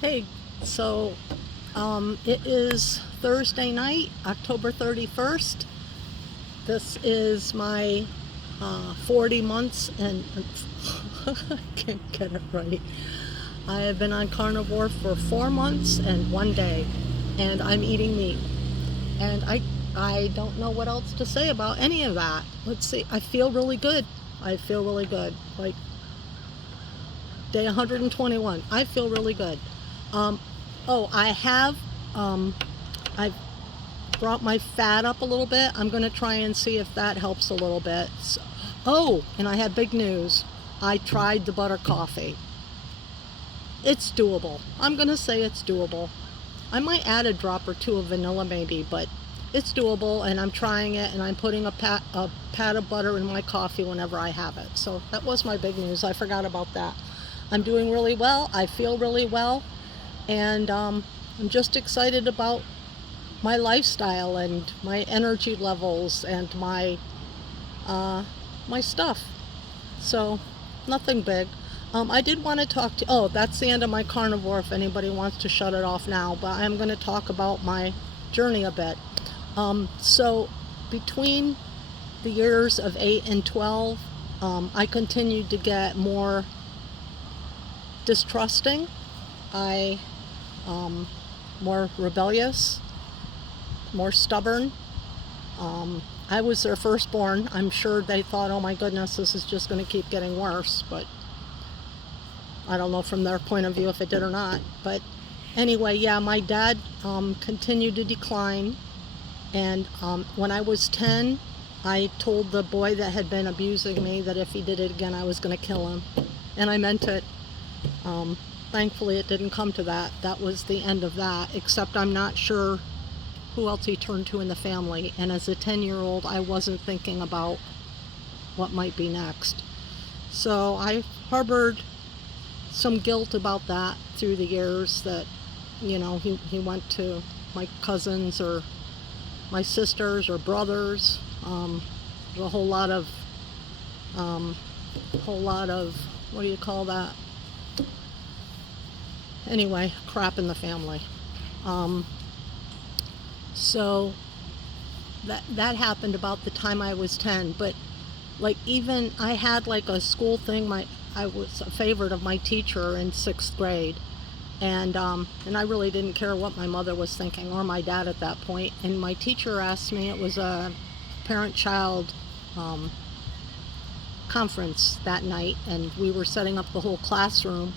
Hey, so it is Thursday night, October 31st. This is my 40 months and I can't get it right. I have been on carnivore for 4 months and 1 day, and I'm eating meat. And I don't know what else to say about any of that. Let's see. I feel really good. I feel really good. Like day 121. I feel really good. Um, oh, um, I've brought my fat up a little bit. I'm going to try and see if that helps a little bit. Oh, and I had big news. I tried the butter coffee. It's doable. I'm going to say it's doable. I might add a drop or two of vanilla maybe, but it's doable, and I'm trying it, and I'm putting a pat of butter in my coffee whenever I have it. So that was my big news. I forgot about that. I'm doing really well. I feel really well, and I'm just excited about my lifestyle and my energy levels and my stuff. So nothing big. I did want to talk to. Oh, that's the end of my carnivore. If anybody wants to shut it off now, but I'm going to talk about my journey a bit. So between the years of 8 and 12, I continued to get more distrusting. I more rebellious, more stubborn. I was their firstborn. I'm sure they thought, oh my goodness, this is just going to keep getting worse. But I don't know from their point of view if it did or not. But anyway, yeah, my dad continued to decline. And when I was 10, I told the boy that had been abusing me that if he did it again, I was going to kill him. And I meant it. Thankfully, it didn't come to that. That was the end of that, except I'm not sure who else he turned to in the family. And as a 10-year-old, I wasn't thinking about what might be next. So I harbored some guilt about that through the years that, he went to my cousins or my sisters or brothers. A whole lot of, what do you call that? Anyway, crap in the family. So that happened about the time I was 10. But like, even I had like a school thing. I was a favorite of my teacher in 6th grade, and I really didn't care what my mother was thinking or my dad at that point. And my teacher asked me. It was a parent-child conference that night, and we were setting up the whole classroom.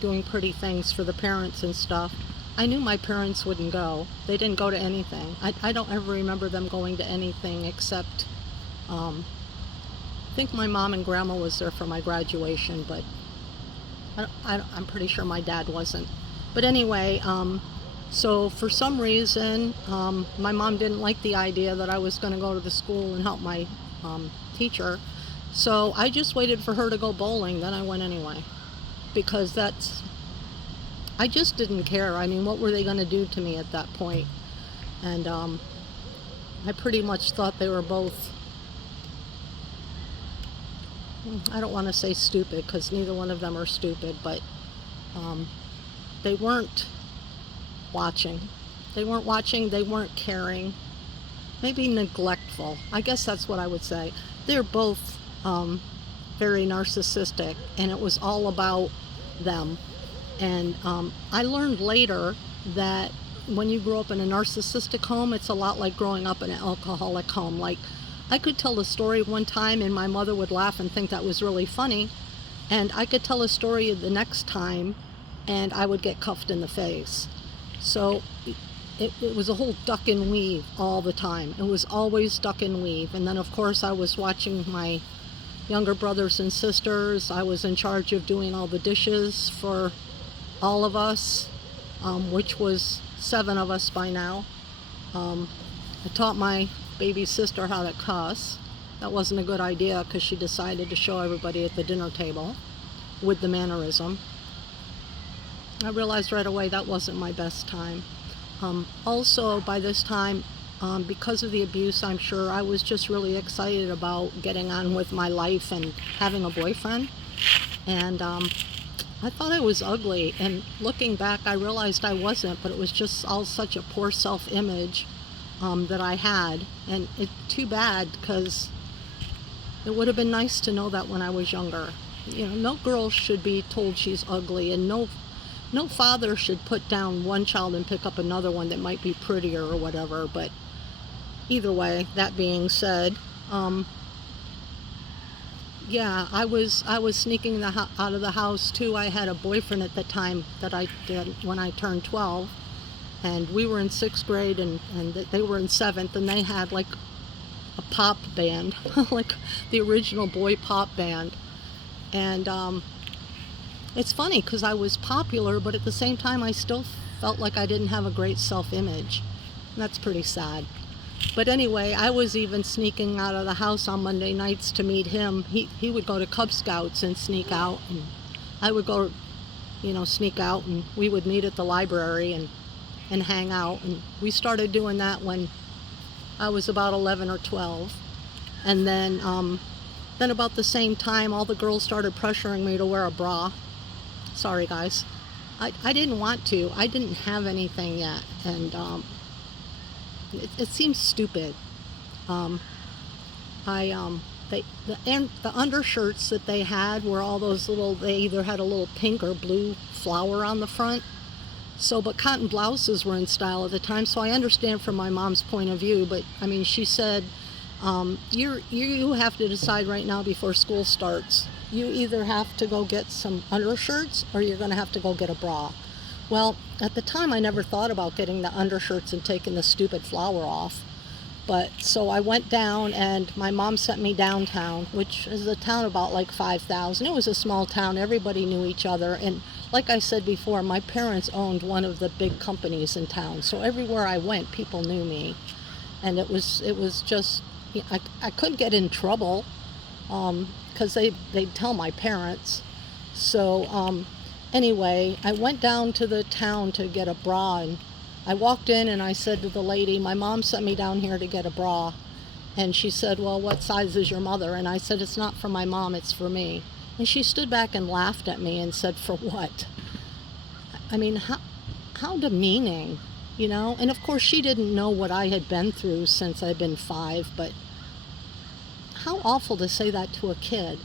Doing pretty things for the parents and stuff. I knew my parents wouldn't go. They didn't go to anything. I don't ever remember them going to anything except, I think my mom and grandma was there for my graduation, but I'm pretty sure my dad wasn't. But anyway, so for some reason, my mom didn't like the idea that I was going to go to the school and help my teacher. So I just waited for her to go bowling, then I went anyway. Because I just didn't care. I mean, what were they going to do to me at that point? And I pretty much thought they were both, I don't want to say stupid, because neither one of them are stupid, but they weren't watching. They weren't caring. Maybe neglectful. I guess that's what I would say. They're both very narcissistic, and it was all about them. And I learned later that when you grow up in a narcissistic home, it's a lot like growing up in an alcoholic home. Like, I could tell a story one time and my mother would laugh and think that was really funny, and I could tell a story the next time and I would get cuffed in the face. So it was a whole duck and weave all the time. It was always duck and weave. And then of course I was watching my younger brothers and sisters. I was in charge of doing all the dishes for all of us, which was 7 of us by now. I taught my baby sister how to cuss. That wasn't a good idea because she decided to show everybody at the dinner table with the mannerism. I realized right away that wasn't my best time. Also, by this time, because of the abuse, I'm sure I was just really excited about getting on with my life and having a boyfriend. And I thought I was ugly, and looking back, I realized I wasn't, but it was just all such a poor self-image that I had, and it's too bad because it would have been nice to know that when I was younger. You know, no girl should be told she's ugly, and no father should put down one child and pick up another one that might be prettier or whatever. But either way, that being said, yeah, I was sneaking out of the house too. I had a boyfriend at the time that I did when I turned 12, and we were in 6th grade, and they were in 7th, and they had like a pop band, like the original boy pop band. And it's funny because I was popular, but at the same time I still felt like I didn't have a great self-image. That's pretty sad. But anyway, I was even sneaking out of the house on Monday nights to meet him. He would go to Cub Scouts and sneak out, and I would go, sneak out, and we would meet at the library and hang out. And we started doing that when I was about 11 or 12. And then about the same time, all the girls started pressuring me to wear a bra. Sorry, guys. I didn't want to. I didn't have anything yet, and it seems stupid. The undershirts that they had were all those little. They either had a little pink or blue flower on the front. But cotton blouses were in style at the time. So I understand from my mom's point of view. But I mean, she said, you have to decide right now before school starts. You either have to go get some undershirts or you're going to have to go get a bra. Well, at the time I never thought about getting the undershirts and taking the stupid flower off. But so I went down, and my mom sent me downtown, which is a town about like 5,000. It was a small town. Everybody knew each other. And like I said before, my parents owned one of the big companies in town. So everywhere I went, people knew me. And it was just, I could get in trouble because they'd tell my parents. So anyway, I went down to the town to get a bra, and I walked in and I said to the lady, my mom sent me down here to get a bra. And she said, well, what size is your mother? And I said, it's not for my mom, it's for me. And she stood back and laughed at me and said, for what? I mean, how demeaning, And of course, she didn't know what I had been through since I'd been 5, but how awful to say that to a kid.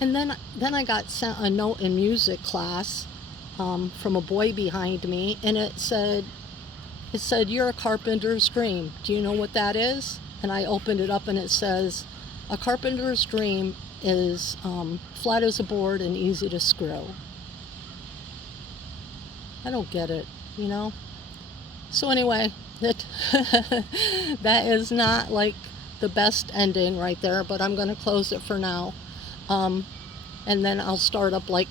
And then I got sent a note in music class from a boy behind me, and it said, you're a carpenter's dream. Do you know what that is? And I opened it up, and it says, a carpenter's dream is flat as a board and easy to screw. I don't get it, So anyway, that is not like the best ending right there, but I'm going to close it for now. And then I'll start up I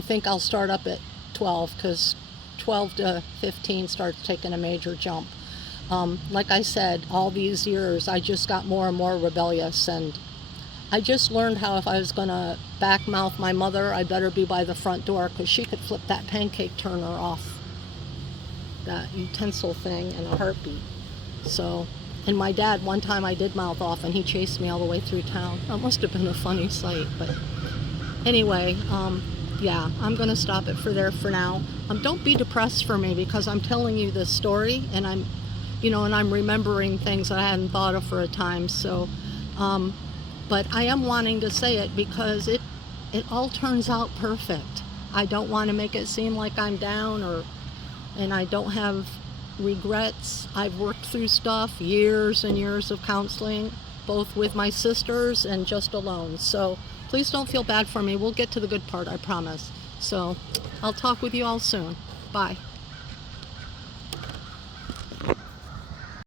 think I'll start up at 12, because 12 to 15 starts taking a major jump. Like I said, all these years I just got more and more rebellious, and I just learned how if I was going to backmouth my mother, I better be by the front door, because she could flip that pancake turner off that utensil thing in a heartbeat. So, and my dad, one time I did mouth off, and he chased me all the way through town. That must have been a funny sight, but anyway, yeah, I'm going to stop it for now. Don't be depressed for me, because I'm telling you this story, and I'm remembering things that I hadn't thought of for a time. So, but I am wanting to say it because it all turns out perfect. I don't want to make it seem like I'm down, and I don't have regrets. I've worked through stuff, years and years of counseling, both with my sisters and just alone. So please don't feel bad for me. We'll get to the good part, I promise. So I'll talk with you all soon. Bye.